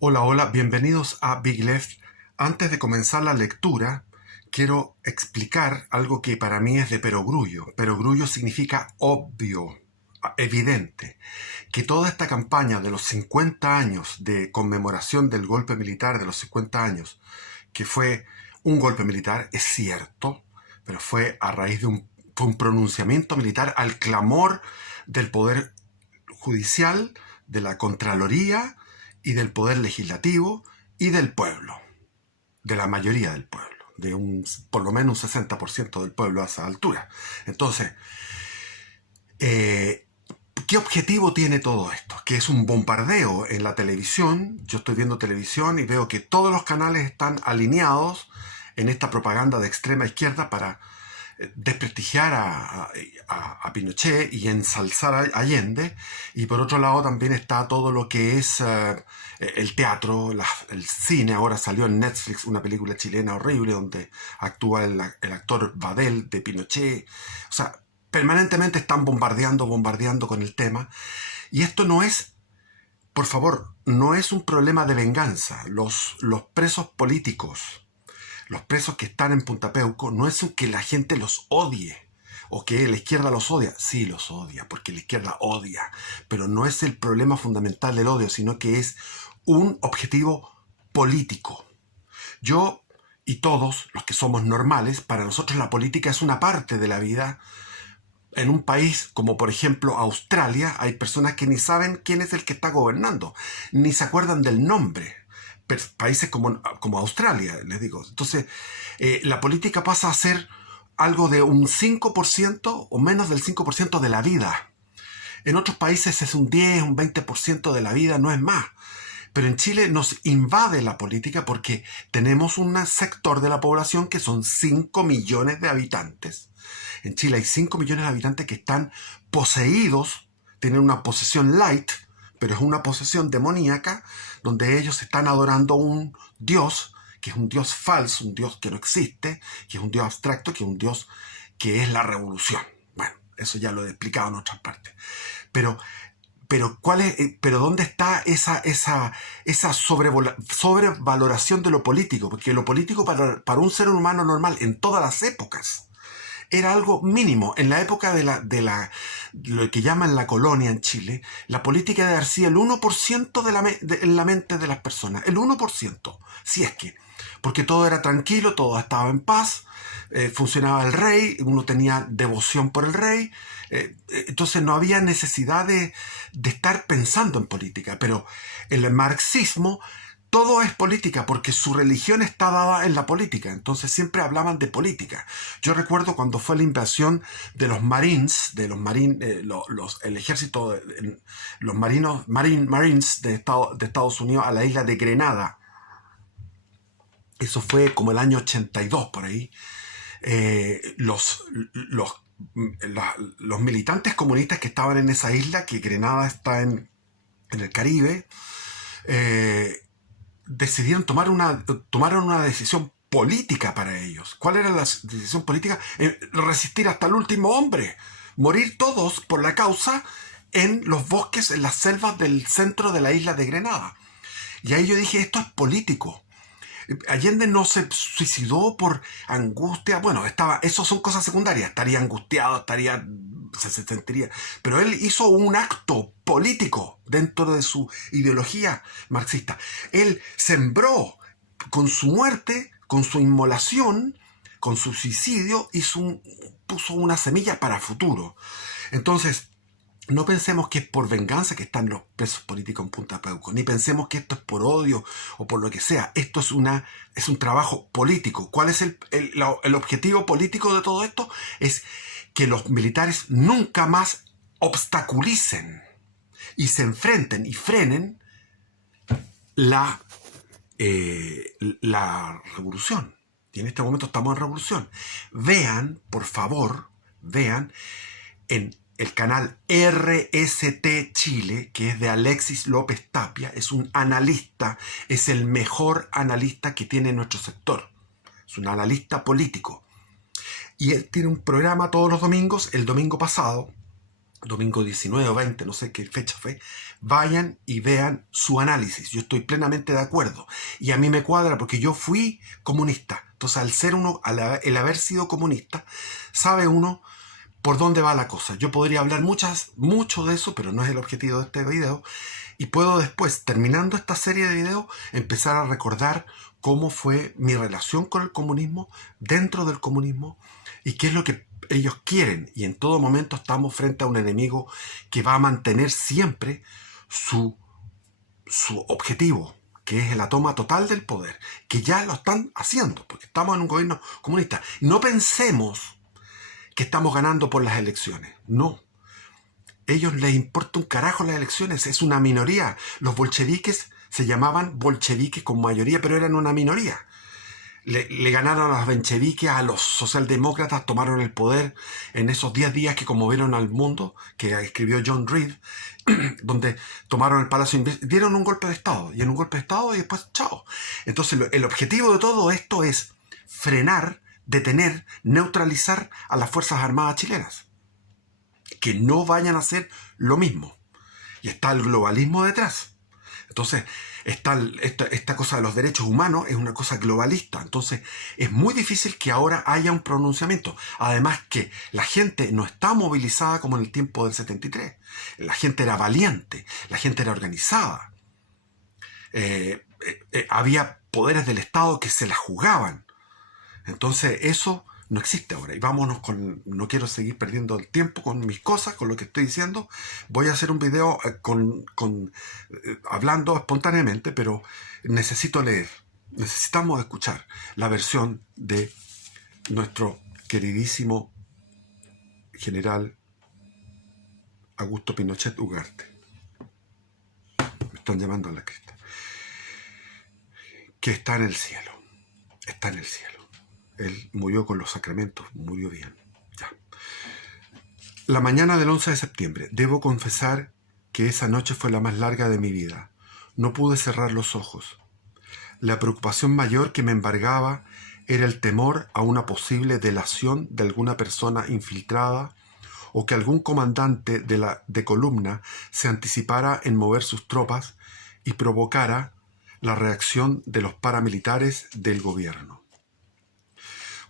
Hola, hola, bienvenidos a Big Left. Antes de comenzar la lectura, quiero explicar algo que para mí es de perogrullo. Perogrullo significa obvio, evidente. Que toda esta campaña de los 50 años de conmemoración del golpe militar de los 50 años, que fue un golpe militar, es cierto, pero fue a raíz de fue un pronunciamiento militar al clamor del poder judicial, de la Contraloría y del poder legislativo y del pueblo, de la mayoría del pueblo, por lo menos un 60% del pueblo a esa altura. Entonces, ¿qué objetivo tiene todo esto? Que es un bombardeo en la televisión. Yo estoy viendo televisión y veo que todos los canales están alineados en esta propaganda de extrema izquierda para desprestigiar a Pinochet y ensalzar a Allende. Y por otro lado también está todo lo que es el teatro, el cine. Ahora salió en Netflix una película chilena horrible donde actúa el actor Badel de Pinochet. O sea, permanentemente están bombardeando con el tema. Y esto no es, por favor, no es un problema de venganza. Los presos políticos, los presos que están en Punta Peuco, no es que la gente los odie o que la izquierda los odia. Sí, los odia, porque la izquierda odia. Pero no es el problema fundamental del odio, sino que es un objetivo político. Yo y todos los que somos normales, para nosotros la política es una parte de la vida. En un país como por ejemplo Australia, hay personas que ni saben quién es el que está gobernando, ni se acuerdan del nombre. Países como Australia, les digo. Entonces, la política pasa a ser algo de un 5% o menos del 5% de la vida. En otros países es un 10, un 20% de la vida, no es más. Pero en Chile nos invade la política porque tenemos un sector de la población que son 5 millones de habitantes. En Chile hay 5 millones de habitantes que están poseídos, tienen una posesión light, pero es una posesión demoníaca donde ellos están adorando un dios, que es un dios falso, un dios que no existe, que es un dios abstracto, que es un dios que es la revolución. Bueno, eso ya lo he explicado en otras partes. Pero pero ¿dónde está esa sobrevaloración de lo político? Porque lo político para un ser humano normal en todas las épocas era algo mínimo. En la época lo que llaman la colonia en Chile, la política de García, el 1% en la mente de las personas. El 1%, si es que. Porque todo era tranquilo, todo estaba en paz, funcionaba el rey, uno tenía devoción por el rey, entonces no había necesidad de estar pensando en política. Pero en el marxismo todo es política porque su religión está dada en la política. Entonces siempre hablaban de política. Yo recuerdo cuando fue la invasión de los Marines, el ejército, los Marines de Estados Unidos a la isla de Grenada. Eso fue como el año 82 por ahí. Los militantes comunistas que estaban en esa isla, que Grenada está en el Caribe, tomaron una decisión política para ellos. ¿Cuál era la decisión política? Resistir hasta el último hombre, morir todos por la causa en los bosques, en las selvas del centro de la isla de Grenada. Y ahí yo dije, esto es político. Allende no se suicidó por angustia. Bueno, eso son cosas secundarias. Estaría angustiado, se sentiría. Pero él hizo un acto político dentro de su ideología marxista. Él sembró con su muerte, con su inmolación, con su suicidio, puso una semilla para futuro. Entonces, no pensemos que es por venganza que están los presos políticos en Punta Peuco, ni pensemos que esto es por odio o por lo que sea. Esto es un trabajo político. ¿Cuál es el objetivo político de todo esto? Es que los militares nunca más obstaculicen y se enfrenten y frenen la revolución. Y en este momento estamos en revolución. Vean, por favor, vean en el canal RST Chile, que es de Alexis López Tapia, es un analista, es el mejor analista que tiene nuestro sector. Es un analista político. Y él tiene un programa todos los domingos. El domingo pasado, domingo 19 o 20, no sé qué fecha fue, Vayan y vean su análisis. Yo estoy plenamente de acuerdo. Y a mí me cuadra porque yo fui comunista. Entonces, al ser uno, el haber sido comunista, sabe uno por dónde va la cosa. Yo podría hablar mucho de eso, pero no es el objetivo de este video. Y puedo después, terminando esta serie de videos, empezar a recordar cómo fue mi relación con el comunismo, dentro del comunismo, y qué es lo que ellos quieren. Y en todo momento estamos frente a un enemigo que va a mantener siempre su objetivo, que es la toma total del poder, que ya lo están haciendo, porque estamos en un gobierno comunista. No pensemos que estamos ganando por las elecciones. No. Ellos les importa un carajo las elecciones, es una minoría. Los bolcheviques se llamaban bolcheviques con mayoría, pero eran una minoría. Le ganaron a los bolcheviques, a los socialdemócratas, tomaron el poder en esos 10 días que conmovieron al mundo, que escribió John Reed, donde tomaron el Palacio, dieron un golpe de Estado, y en un golpe de Estado y después chao. Entonces el objetivo de todo esto es frenar, detener, neutralizar a las Fuerzas Armadas chilenas. Que no vayan a hacer lo mismo. Y está el globalismo detrás. Entonces, esta cosa de los derechos humanos es una cosa globalista. Entonces, es muy difícil que ahora haya un pronunciamiento. Además que la gente no está movilizada como en el tiempo del 73. La gente era valiente, la gente era organizada. Había poderes del Estado que se la jugaban. Entonces, eso no existe ahora. Y vámonos con... No quiero seguir perdiendo el tiempo con mis cosas, con lo que estoy diciendo. Voy a hacer un video hablando espontáneamente, pero necesito leer. Necesitamos escuchar la versión de nuestro queridísimo general Augusto Pinochet Ugarte. Me están llamando a la cresta. Que está en el cielo. Está en el cielo. Él murió con los sacramentos, murió bien. Ya. La mañana del 11 de septiembre, debo confesar que esa noche fue la más larga de mi vida. No pude cerrar los ojos. La preocupación mayor que me embargaba era el temor a una posible delación de alguna persona infiltrada o que algún comandante de columna se anticipara en mover sus tropas y provocara la reacción de los paramilitares del gobierno,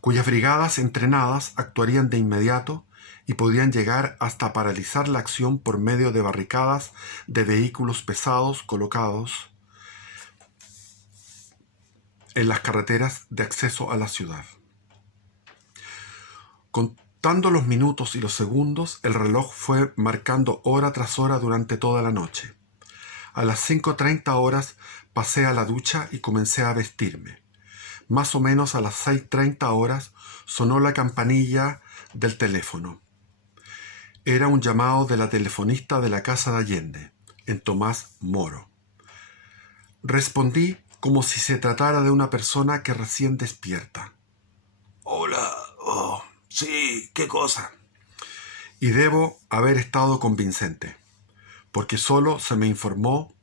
cuyas brigadas entrenadas actuarían de inmediato y podrían llegar hasta paralizar la acción por medio de barricadas de vehículos pesados colocados en las carreteras de acceso a la ciudad. Contando los minutos y los segundos, el reloj fue marcando hora tras hora durante toda la noche. A las 5:30 horas pasé a la ducha y comencé a vestirme. Más o menos a las 6:30 horas sonó la campanilla del teléfono. Era un llamado de la telefonista de la casa de Allende, en Tomás Moro. Respondí como si se tratara de una persona que recién despierta. Hola, sí, ¿qué cosa? Y debo haber estado convincente, porque solo se me informó,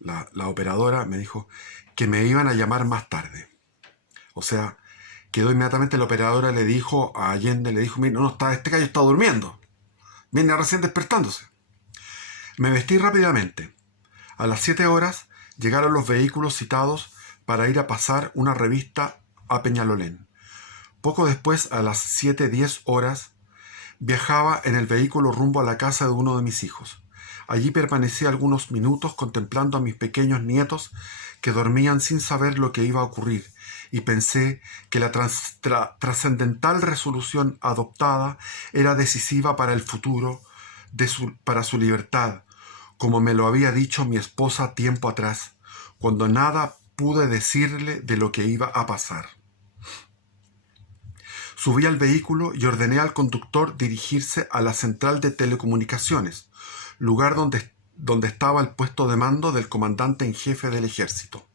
la operadora me dijo, que me iban a llamar más tarde. O sea, quedó inmediatamente la operadora, le dijo a Allende, le dijo, mira, no, este gallo está durmiendo. Viene recién despertándose. Me vestí rápidamente. A las 7 horas llegaron los vehículos citados para ir a pasar una revista a Peñalolén. Poco después, a las 7:10 horas, viajaba en el vehículo rumbo a la casa de uno de mis hijos. Allí permanecí algunos minutos contemplando a mis pequeños nietos que dormían sin saber lo que iba a ocurrir, y pensé que la trascendental resolución adoptada era decisiva para el futuro, para su libertad, como me lo había dicho mi esposa tiempo atrás, cuando nada pude decirle de lo que iba a pasar. Subí al vehículo y ordené al conductor dirigirse a la central de telecomunicaciones, lugar donde estaba el puesto de mando del comandante en jefe del ejército.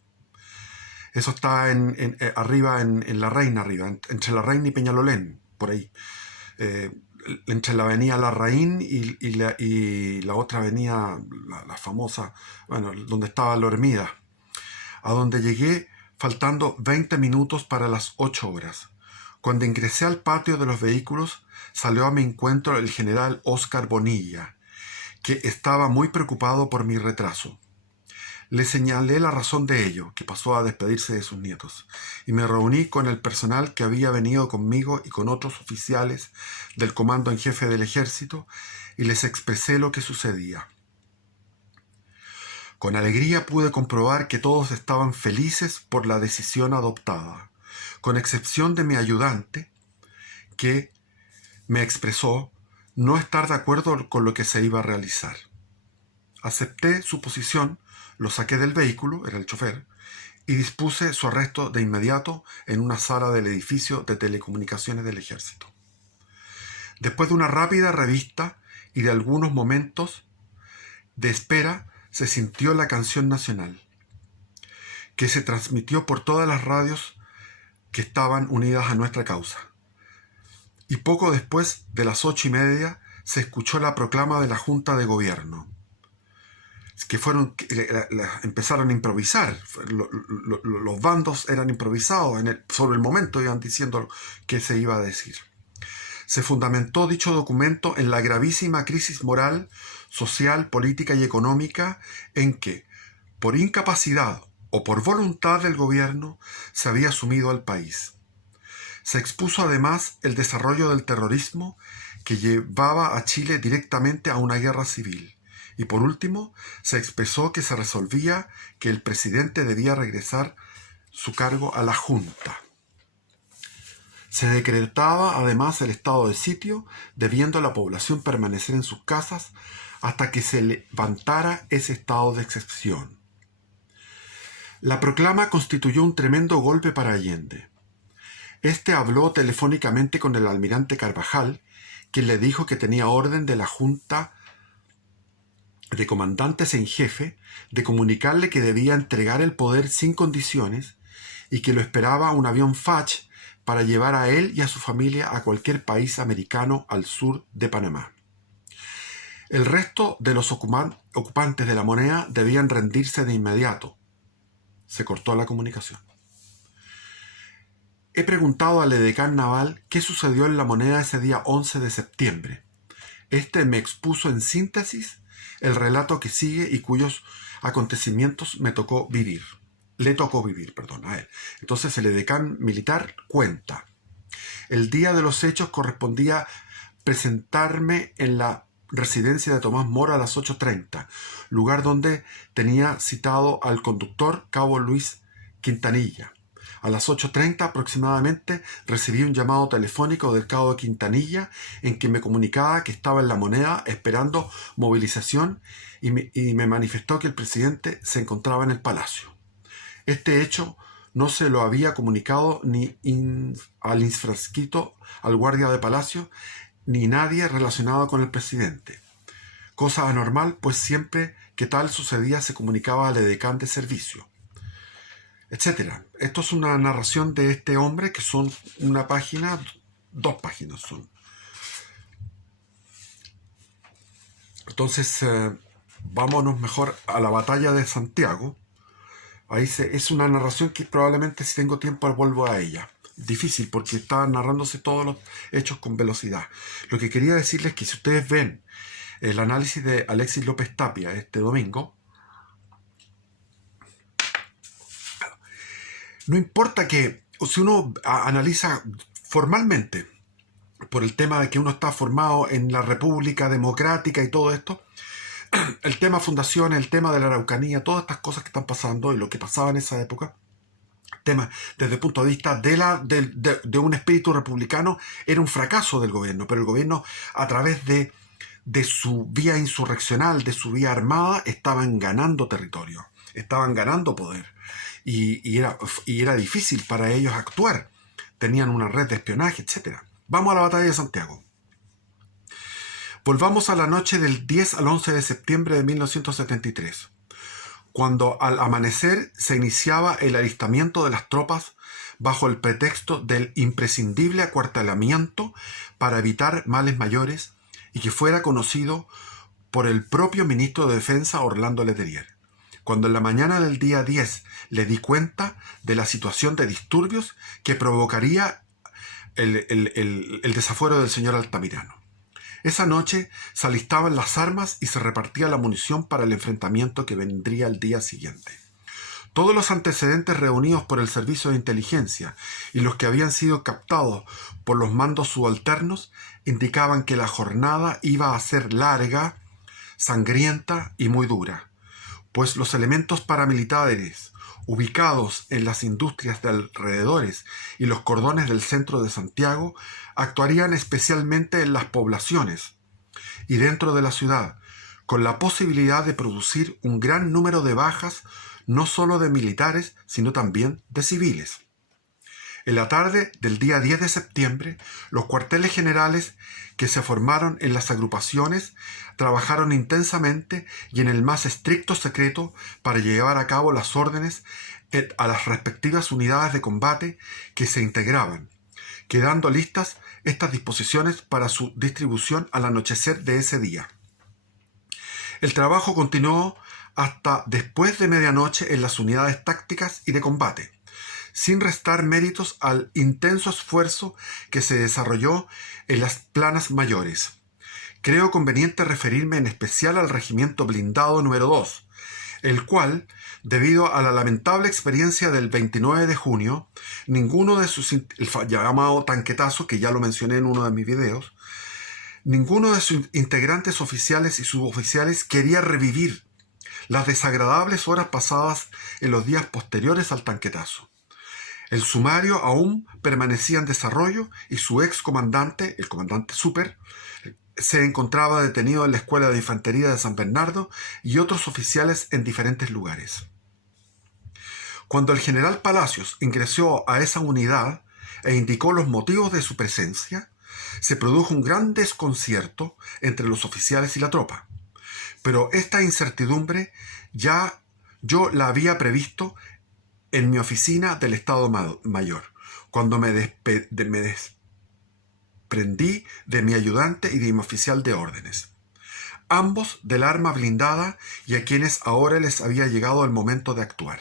Eso está arriba, en La Reina, entre La Reina y Peñalolén, por ahí. Entre la avenida Larraín y la otra avenida, la famosa, bueno, donde estaba la Hermida, a donde llegué faltando 20 minutos para las 8 horas. Cuando ingresé al patio de los vehículos, salió a mi encuentro el general Óscar Bonilla, que estaba muy preocupado por mi retraso. Le señalé la razón de ello, que pasó a despedirse de sus nietos, y me reuní con el personal que había venido conmigo y con otros oficiales del comando en jefe del ejército, y les expresé lo que sucedía. Con alegría pude comprobar que todos estaban felices por la decisión adoptada, con excepción de mi ayudante, que me expresó no estar de acuerdo con lo que se iba a realizar. Acepté su posición, lo saqué del vehículo, era el chofer, y dispuse su arresto de inmediato en una sala del edificio de telecomunicaciones del ejército. Después de una rápida revista y de algunos momentos de espera, se sintió la canción nacional, que se transmitió por todas las radios que estaban unidas a nuestra causa. Y poco después de las 8:30 se escuchó la proclama de la Junta de Gobierno, que empezaron a improvisar. Los bandos eran improvisados, sobre el momento iban diciendo qué se iba a decir. Se fundamentó dicho documento en la gravísima crisis moral, social, política y económica en que, por incapacidad o por voluntad del gobierno, se había sumido al país. Se expuso además el desarrollo del terrorismo que llevaba a Chile directamente a una guerra civil. Y por último, se expresó que se resolvía que el presidente debía regresar su cargo a la Junta. Se decretaba además el estado de sitio, debiendo la población permanecer en sus casas hasta que se levantara ese estado de excepción. La proclama constituyó un tremendo golpe para Allende. Este habló telefónicamente con el almirante Carvajal, quien le dijo que tenía orden de la Junta de Comandantes en Jefe de comunicarle que debía entregar el poder sin condiciones y que lo esperaba un avión Fach para llevar a él y a su familia a cualquier país americano al sur de Panamá. El resto de los ocupantes de la moneda debían rendirse de inmediato. Se cortó la comunicación. He preguntado al edecán naval qué sucedió en la moneda ese día 11 de septiembre. Este me expuso en síntesis el relato que sigue y cuyos acontecimientos le tocó vivir a él. Entonces el edecán militar cuenta: el día de los hechos correspondía presentarme en la residencia de Tomás Moro a las 8:30, lugar donde tenía citado al conductor cabo Luis Quintanilla. A las 8:30 aproximadamente recibí un llamado telefónico del cabo de Quintanilla en que me comunicaba que estaba en La Moneda esperando movilización y me manifestó que el presidente se encontraba en el palacio. Este hecho no se lo había comunicado ni al infrascrito, al guardia de palacio, ni nadie relacionado con el presidente. Cosa anormal, pues siempre que tal sucedía se comunicaba al edecán de servicio, etc. Esto es una narración de este hombre que son una página, 2 páginas son. Entonces, vámonos mejor a la batalla de Santiago. Ahí es una narración que probablemente, si tengo tiempo, vuelvo a ella. Difícil porque está narrándose todos los hechos con velocidad. Lo que quería decirles es que si ustedes ven el análisis de Alexis López Tapia este domingo, no importa que si uno analiza formalmente por el tema de que uno está formado en la República Democrática y todo esto, el tema fundaciones, el tema de la Araucanía, todas estas cosas que están pasando y lo que pasaba en esa época, tema desde el punto de vista de un espíritu republicano, era un fracaso del gobierno, pero el gobierno, a través de su vía insurreccional, de su vía armada, estaban ganando territorio, estaban ganando poder, y era difícil para ellos actuar, tenían una red de espionaje, etc. Vamos a la batalla de Santiago. Volvamos a la noche del 10 al 11 de septiembre de 1973, cuando al amanecer se iniciaba el alistamiento de las tropas bajo el pretexto del imprescindible acuartelamiento para evitar males mayores y que fuera conocido por el propio ministro de Defensa Orlando Letelier. Cuando en la mañana del día 10 le di cuenta de la situación de disturbios que provocaría el desafuero del señor Altamirano. Esa noche se alistaban las armas y se repartía la munición para el enfrentamiento que vendría el día siguiente. Todos los antecedentes reunidos por el servicio de inteligencia y los que habían sido captados por los mandos subalternos indicaban que la jornada iba a ser larga, sangrienta y muy dura, pues los elementos paramilitares ubicados en las industrias de alrededores y los cordones del centro de Santiago actuarían especialmente en las poblaciones y dentro de la ciudad, con la posibilidad de producir un gran número de bajas no solo de militares, sino también de civiles. En la tarde del día 10 de septiembre, los cuarteles generales que se formaron en las agrupaciones trabajaron intensamente y en el más estricto secreto para llevar a cabo las órdenes a las respectivas unidades de combate que se integraban, quedando listas estas disposiciones para su distribución al anochecer de ese día. El trabajo continuó hasta después de medianoche en las unidades tácticas y de combate, sin restar méritos al intenso esfuerzo que se desarrolló en las planas mayores. Creo conveniente referirme en especial al regimiento blindado número 2, el cual, debido a la lamentable experiencia del 29 de junio, ninguno de sus, el llamado tanquetazo, que ya lo mencioné en uno de mis videos, ninguno de sus integrantes oficiales y suboficiales quería revivir las desagradables horas pasadas en los días posteriores al tanquetazo. El sumario aún permanecía en desarrollo y su ex comandante, el comandante Super, se encontraba detenido en la Escuela de Infantería de San Bernardo y otros oficiales en diferentes lugares. Cuando el general Palacios ingresó a esa unidad e indicó los motivos de su presencia, se produjo un gran desconcierto entre los oficiales y la tropa. Pero esta incertidumbre ya yo la había previsto en mi oficina del Estado Mayor, cuando me desprendí de mi ayudante y de mi oficial de órdenes, ambos del arma blindada y a quienes ahora les había llegado el momento de actuar.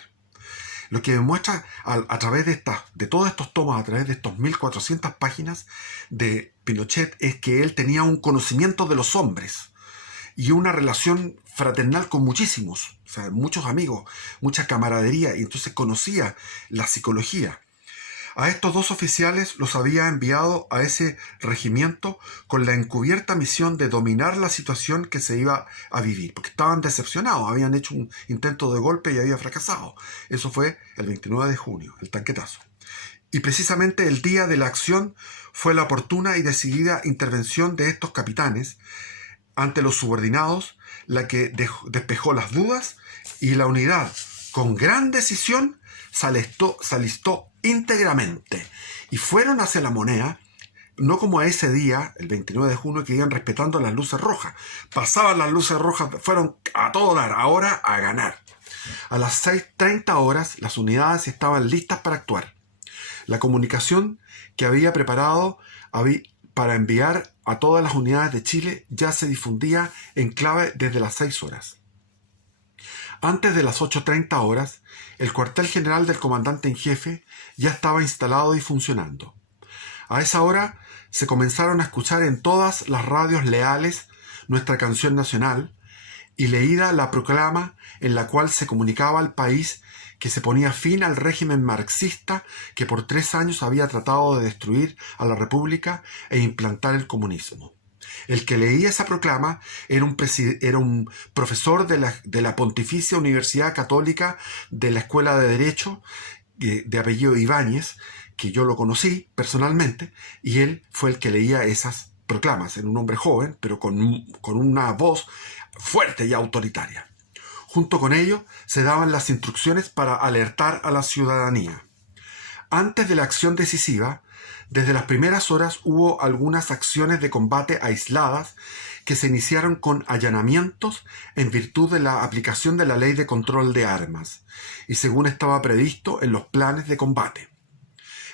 Lo que me muestra a través de todos estos tomos, a través de estos 1400 páginas de Pinochet, es que él tenía un conocimiento de los hombres y una relación fraternal con muchísimos, o sea, muchos amigos, mucha camaradería, y entonces conocía la psicología. A estos dos oficiales los había enviado a ese regimiento con la encubierta misión de dominar la situación que se iba a vivir, porque estaban decepcionados, habían hecho un intento de golpe y había fracasado. Eso fue el 29 de junio, el tanquetazo. Y precisamente el día de la acción fue la oportuna y decidida intervención de estos capitanes ante los subordinados la que despejó las dudas, y la unidad, con gran decisión, se alistó íntegramente y fueron hacia la Moneda, no como a ese día, el 29 de junio, que iban respetando las luces rojas. Pasaban las luces rojas, fueron a todo dar, ahora a ganar. A las 6:30 horas las unidades estaban listas para actuar. La comunicación que había preparado para enviar a todas las unidades de Chile ya se difundía en clave desde las 6 horas. Antes de las 8:30 horas, el cuartel general del comandante en jefe ya estaba instalado y funcionando. A esa hora se comenzaron a escuchar en todas las radios leales nuestra canción nacional y leída la proclama en la cual se comunicaba al país que se ponía fin al régimen marxista que por 3 años había tratado de destruir a la República e implantar el comunismo. El que leía esa proclama era un profesor de la Pontificia Universidad Católica de la Escuela de Derecho, de apellido Ibáñez, que yo lo conocí personalmente, y él fue el que leía esas proclamas. Era un hombre joven, pero con una voz fuerte y autoritaria. Junto con ello se daban las instrucciones para alertar a la ciudadanía. Antes de la acción decisiva, desde las primeras horas hubo algunas acciones de combate aisladas que se iniciaron con allanamientos en virtud de la aplicación de la ley de control de armas y según estaba previsto en los planes de combate.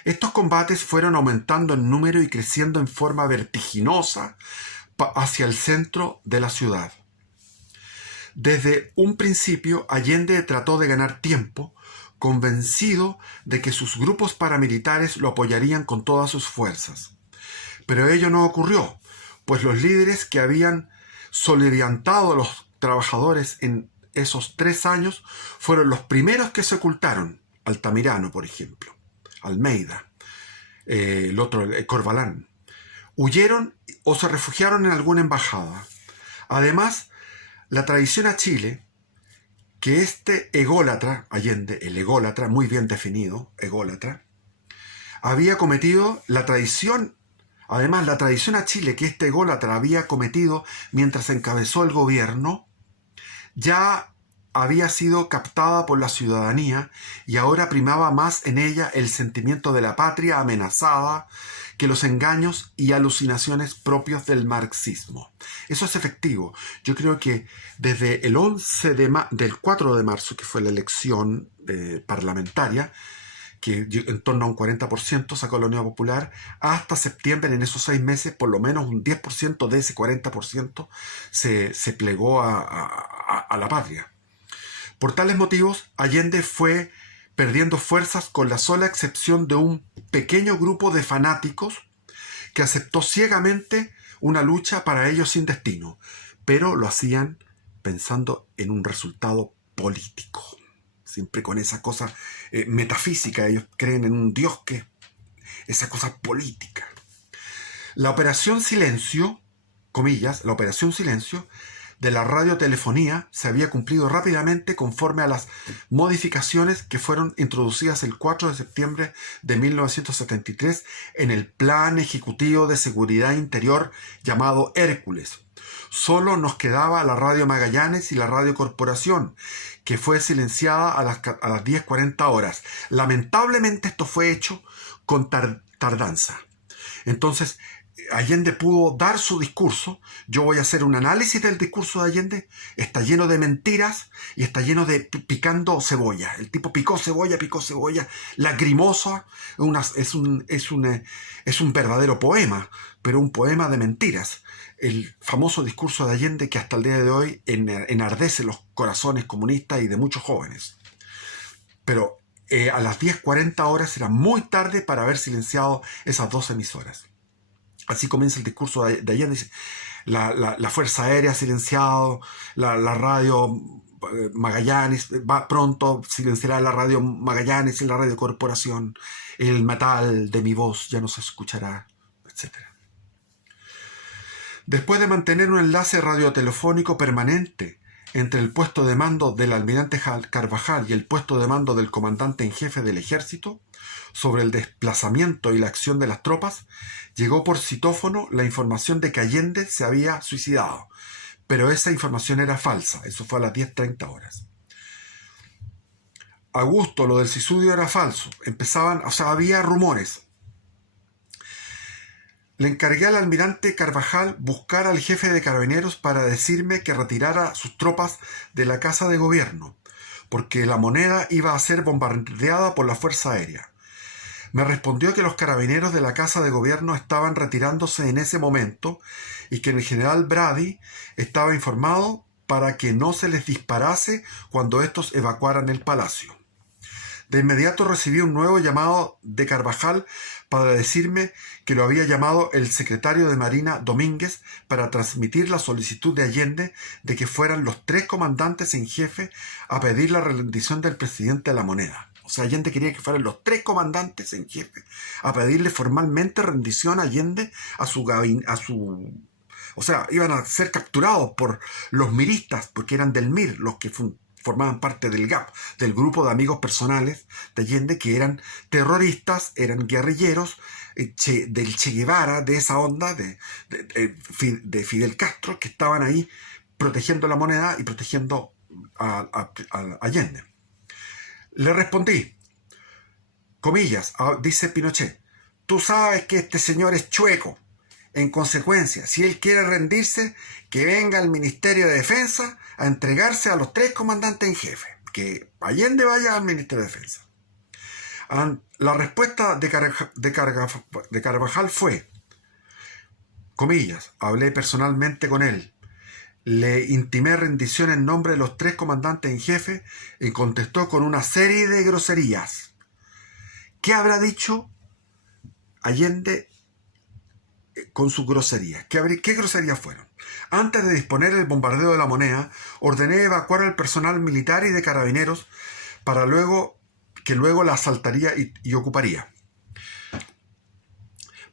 Estos combates fueron aumentando en número y creciendo en forma vertiginosa hacia el centro de la ciudad. Desde un principio, Allende trató de ganar tiempo, convencido de que sus grupos paramilitares lo apoyarían con todas sus fuerzas. Pero ello no ocurrió, pues los líderes que habían soliviantado a los trabajadores en esos 3 años fueron los primeros que se ocultaron. Altamirano, por ejemplo, Almeida, el otro, Corvalán. Huyeron o se refugiaron en alguna embajada. Además, la traición a Chile, que este ególatra, Allende, el ególatra, muy bien definido, ególatra, había cometido la traición. Además, la traición a Chile que este ególatra había cometido mientras encabezó el gobierno, ya había sido captada por la ciudadanía y ahora primaba más en ella el sentimiento de la patria amenazada que los engaños y alucinaciones propios del marxismo. Eso es efectivo. Yo creo que desde el 4 de marzo, que fue la elección parlamentaria, que en torno a un 40% sacó la Unión Popular, hasta septiembre, en esos 6 meses, por lo menos un 10% de ese 40% se plegó a la patria. Por tales motivos, Allende fue perdiendo fuerzas con la sola excepción de un pequeño grupo de fanáticos que aceptó ciegamente una lucha para ellos sin destino, pero lo hacían pensando en un resultado político. Siempre con esa cosa metafísica, ellos creen en un Dios que esa cosa política. La operación Silencio, comillas, la operación Silencio de la radiotelefonía se había cumplido rápidamente conforme a las modificaciones que fueron introducidas el 4 de septiembre de 1973 en el Plan Ejecutivo de Seguridad Interior llamado Hércules. Solo nos quedaba la radio Magallanes y la radio Corporación, que fue silenciada a las 10:40 horas. Lamentablemente esto fue hecho con tardanza. Entonces, Allende pudo dar su discurso. Yo voy a hacer un análisis del discurso de Allende. Está lleno de mentiras y está lleno de picando cebolla. El tipo picó cebolla, lagrimosa. Es un verdadero poema, pero un poema de mentiras. El famoso discurso de Allende que hasta el día de hoy enardece los corazones comunistas y de muchos jóvenes. Pero a las 10:40 horas era muy tarde para haber silenciado esas 2 emisoras. Así comienza el discurso de Allende. Dice, la Fuerza Aérea ha silenciado, la radio Magallanes, pronto silenciará la radio Magallanes y la radio Corporación, el metal de mi voz ya no se escuchará, etc. Después de mantener un enlace radiotelefónico permanente entre el puesto de mando del almirante Carvajal y el puesto de mando del comandante en jefe del ejército, sobre el desplazamiento y la acción de las tropas, llegó por citófono la información de que Allende se había suicidado. Pero esa información era falsa. Eso fue a las 10:30 horas. Augusto, lo del suicidio era falso. Había rumores. Le encargué al almirante Carvajal buscar al jefe de carabineros para decirme que retirara sus tropas de la casa de gobierno, porque la Moneda iba a ser bombardeada por la Fuerza Aérea. Me respondió que los carabineros de la casa de gobierno estaban retirándose en ese momento y que el general Brady estaba informado para que no se les disparase cuando estos evacuaran el palacio. De inmediato recibí un nuevo llamado de Carvajal para decirme que lo había llamado el secretario de Marina Domínguez para transmitir la solicitud de Allende de que fueran los 3 comandantes en jefe a pedir la rendición del presidente de la Moneda. O sea, Allende quería que fueran los 3 comandantes en jefe a pedirle formalmente rendición a Allende o sea, iban a ser capturados por los miristas, porque eran del MIR, los que formaban parte del GAP, del grupo de amigos personales de Allende, que eran terroristas, eran guerrilleros, del Che Guevara, de esa onda, de Fidel Castro, que estaban ahí protegiendo la Moneda y protegiendo a Allende. Le respondí, comillas, dice Pinochet, tú sabes que este señor es chueco. En consecuencia, si él quiere rendirse, que venga al Ministerio de Defensa a entregarse a los 3 comandantes en jefe. Que Allende vaya al Ministerio de Defensa. La respuesta de Carvajal fue, comillas, hablé personalmente con él. Le intimé rendición en nombre de los 3 comandantes en jefe y contestó con una serie de groserías. ¿Qué habrá dicho Allende con sus groserías. ¿Qué groserías fueron? Antes de disponer el bombardeo de la Moneda, ordené evacuar al personal militar y de carabineros para que luego la asaltaría y ocuparía.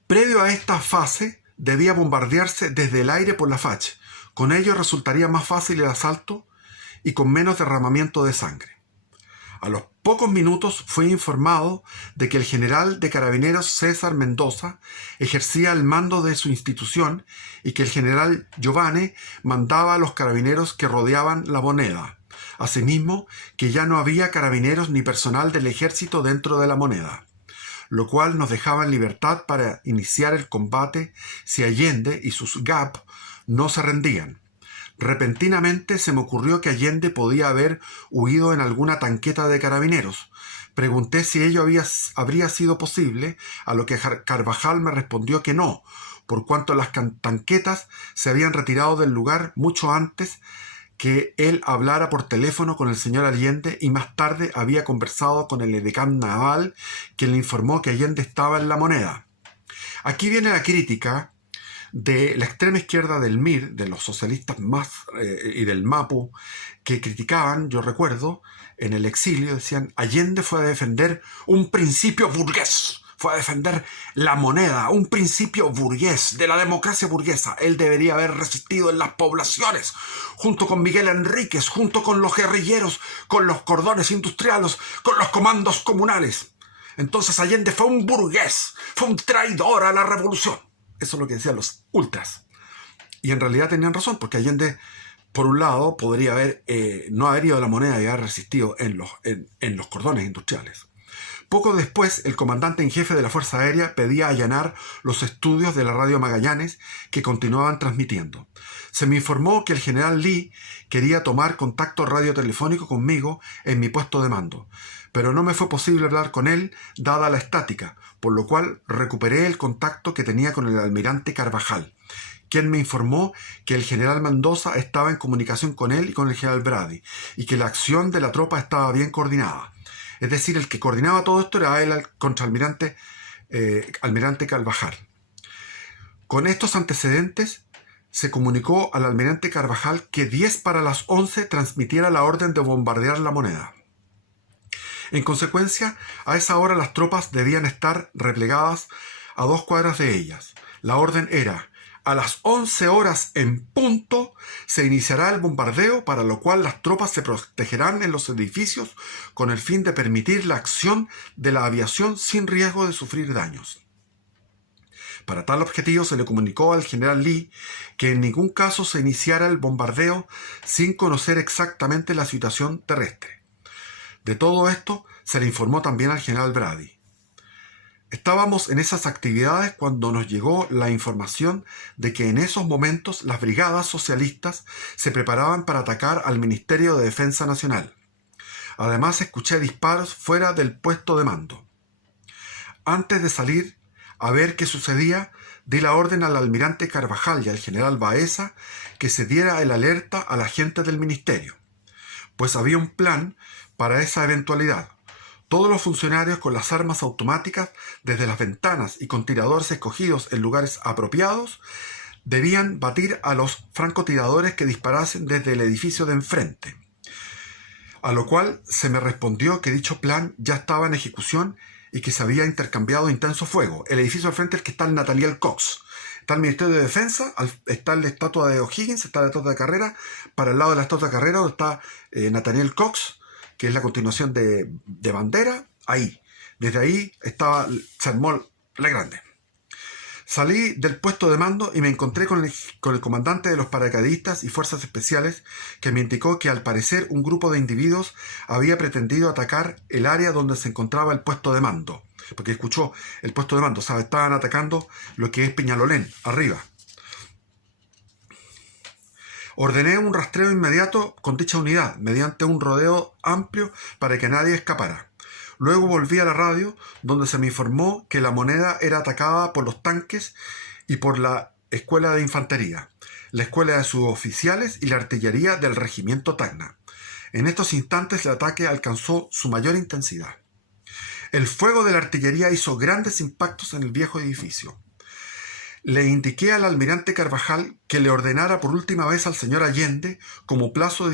Previo a esta fase, debía bombardearse desde el aire por la FACH. Con ello resultaría más fácil el asalto y con menos derramamiento de sangre. A los pocos minutos fue informado de que el general de carabineros César Mendoza ejercía el mando de su institución y que el general Giovanni mandaba a los carabineros que rodeaban la Moneda. Asimismo, que ya no había carabineros ni personal del ejército dentro de la Moneda, lo cual nos dejaba en libertad para iniciar el combate si Allende y sus GAP no se rendían. Repentinamente se me ocurrió que Allende podía haber huido en alguna tanqueta de carabineros. Pregunté si ello habría sido posible, a lo que Carvajal me respondió que no, por cuanto las tanquetas se habían retirado del lugar mucho antes que él hablara por teléfono con el señor Allende y más tarde había conversado con el edecán naval, quien le informó que Allende estaba en la Moneda. Aquí viene la crítica de la extrema izquierda del MIR, de los socialistas y del MAPU, que criticaban, yo recuerdo, en el exilio, decían, Allende fue a defender un principio burgués, fue a defender la Moneda, un principio burgués, de la democracia burguesa. Él debería haber resistido en las poblaciones, junto con Miguel Enríquez, junto con los guerrilleros, con los cordones industriales, con los comandos comunales. Entonces Allende fue un burgués, fue un traidor a la revolución. Eso es lo que decían los ultras. Y en realidad tenían razón, porque Allende, por un lado, podría no haber ido a la Moneda y haber resistido en los cordones industriales. Poco después, el comandante en jefe de la Fuerza Aérea pedía allanar los estudios de la radio Magallanes que continuaban transmitiendo. Se me informó que el general Lee quería tomar contacto radiotelefónico conmigo en mi puesto de mando, pero no me fue posible hablar con él dada la estática, por lo cual recuperé el contacto que tenía con el almirante Carvajal, quien me informó que el general Mendoza estaba en comunicación con él y con el general Brady, y que la acción de la tropa estaba bien coordinada. Es decir, el que coordinaba todo esto era el contraalmirante almirante Carvajal. Con estos antecedentes, se comunicó al almirante Carvajal que 10 para las 11 transmitiera la orden de bombardear la Moneda. En consecuencia, a esa hora las tropas debían estar replegadas a 2 cuadras de ellas. La orden era: a las 11 horas en punto se iniciará el bombardeo, para lo cual las tropas se protegerán en los edificios con el fin de permitir la acción de la aviación sin riesgo de sufrir daños. Para tal objetivo se le comunicó al general Lee que en ningún caso se iniciara el bombardeo sin conocer exactamente la situación terrestre. De todo esto se le informó también al general Brady. Estábamos en esas actividades cuando nos llegó la información de que en esos momentos las brigadas socialistas se preparaban para atacar al Ministerio de Defensa Nacional. Además, escuché disparos fuera del puesto de mando. Antes de salir a ver qué sucedía, di la orden al almirante Carvajal y al general Baeza que se diera el alerta a la gente del ministerio, pues había un plan para esa eventualidad. Todos los funcionarios con las armas automáticas desde las ventanas y con tiradores escogidos en lugares apropiados debían batir a los francotiradores que disparasen desde el edificio de enfrente. A lo cual se me respondió que dicho plan ya estaba en ejecución y que se había intercambiado intenso fuego. El edificio al frente es el que está el Nathaniel Cox. Está el Ministerio de Defensa, está la estatua de O'Higgins, está la estatua de Carrera. Para el lado de la estatua de Carrera está Nathaniel Cox, que es la continuación de Bandera, ahí. Desde ahí se armó la grande. Salí del puesto de mando y me encontré con el comandante de los paracaidistas y fuerzas especiales, que me indicó que al parecer un grupo de individuos había pretendido atacar el área donde se encontraba el puesto de mando. Porque escuchó el puesto de mando, ¿sabes? Estaban atacando lo que es Peñalolén, arriba. Ordené un rastreo inmediato con dicha unidad, mediante un rodeo amplio para que nadie escapara. Luego volví a la radio, donde se me informó que la Moneda era atacada por los tanques y por la escuela de infantería, la escuela de suboficiales y la artillería del regimiento Tacna. En estos instantes el ataque alcanzó su mayor intensidad. El fuego de la artillería hizo grandes impactos en el viejo edificio. Le indiqué al almirante Carvajal que le ordenara por última vez al señor Allende, como plazo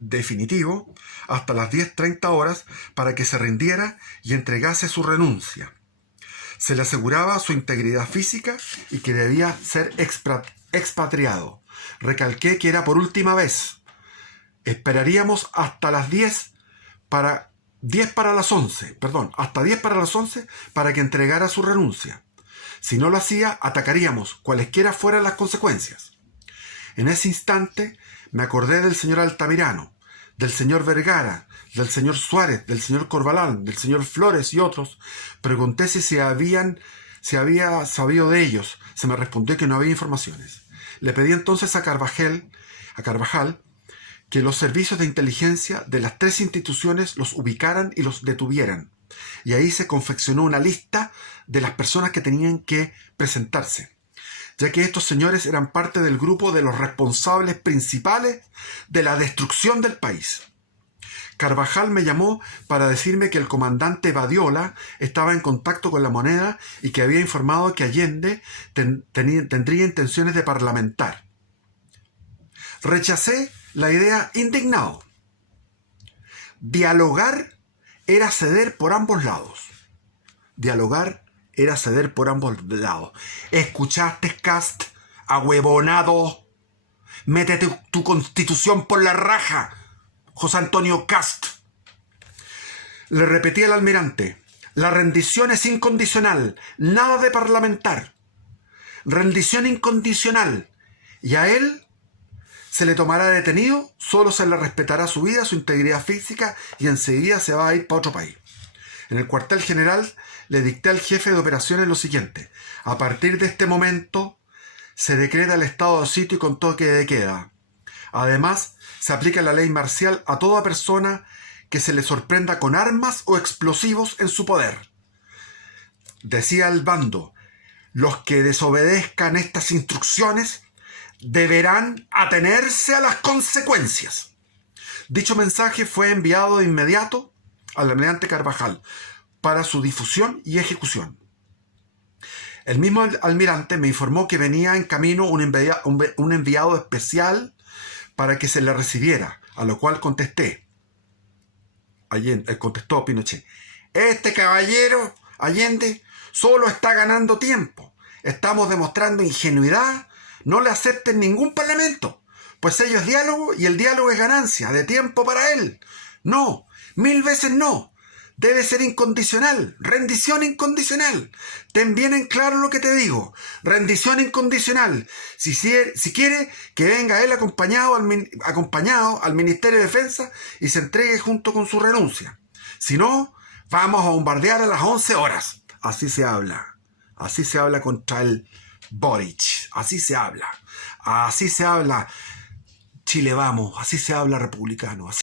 definitivo, hasta las 10:30 horas, para que se rindiera y entregase su renuncia. Se le aseguraba su integridad física y que debía ser expatriado. Recalqué que era por última vez. Esperaríamos hasta las 10 para las 11, hasta 10 para las 11 para que entregara su renuncia. Si no lo hacía, atacaríamos, cualesquiera fueran las consecuencias. En ese instante me acordé del señor Altamirano, del señor Vergara, del señor Suárez, del señor Corvalán, del señor Flores y otros. Pregunté si había sabido de ellos. Se me respondió que no había informaciones. Le pedí entonces a Carvajal que los servicios de inteligencia de las 3 instituciones los ubicaran y los detuvieran. Y ahí se confeccionó una lista de las personas que tenían que presentarse, ya que estos señores eran parte del grupo de los responsables principales de la destrucción del país. Carvajal me llamó para decirme que el comandante Badiola estaba en contacto con la Moneda y que había informado que Allende tendría intenciones de parlamentar. Rechacé la idea indignado. Dialogar era ceder por ambos lados. Dialogar era ceder por ambos lados. ¿Escuchaste, Cast? ¡Ahuevonado! ¡Métete tu constitución por la raja, José Antonio Cast! Le repetí al almirante: la rendición es incondicional, nada de parlamentar. Rendición incondicional. Y a él se le tomará detenido, solo se le respetará su vida, su integridad física y enseguida se va a ir para otro país. En el cuartel general le dicté al jefe de operaciones lo siguiente: a partir de este momento se decreta el estado de sitio con toque de queda. Además, se aplica la ley marcial a toda persona que se le sorprenda con armas o explosivos en su poder. Decía al bando: los que desobedezcan estas instrucciones deberán atenerse a las consecuencias. Dicho mensaje fue enviado de inmediato al almirante Carvajal para su difusión y ejecución. El mismo almirante me informó que venía en camino un enviado especial para que se le recibiera, a lo cual contestó Pinochet: este caballero Allende solo está ganando tiempo. Estamos demostrando ingenuidad. No le acepten ningún parlamento, pues ello es diálogo y el diálogo es ganancia de tiempo para él. No, 1000 veces no. Debe ser incondicional, rendición incondicional. Ten bien en claro lo que te digo, rendición incondicional. Si quiere, que venga él acompañado al Ministerio de Defensa y se entregue junto con su renuncia. Si no, vamos a bombardear a las 11 horas. Así se habla contra el Boric, así se habla Chile vamos, así se habla republicano.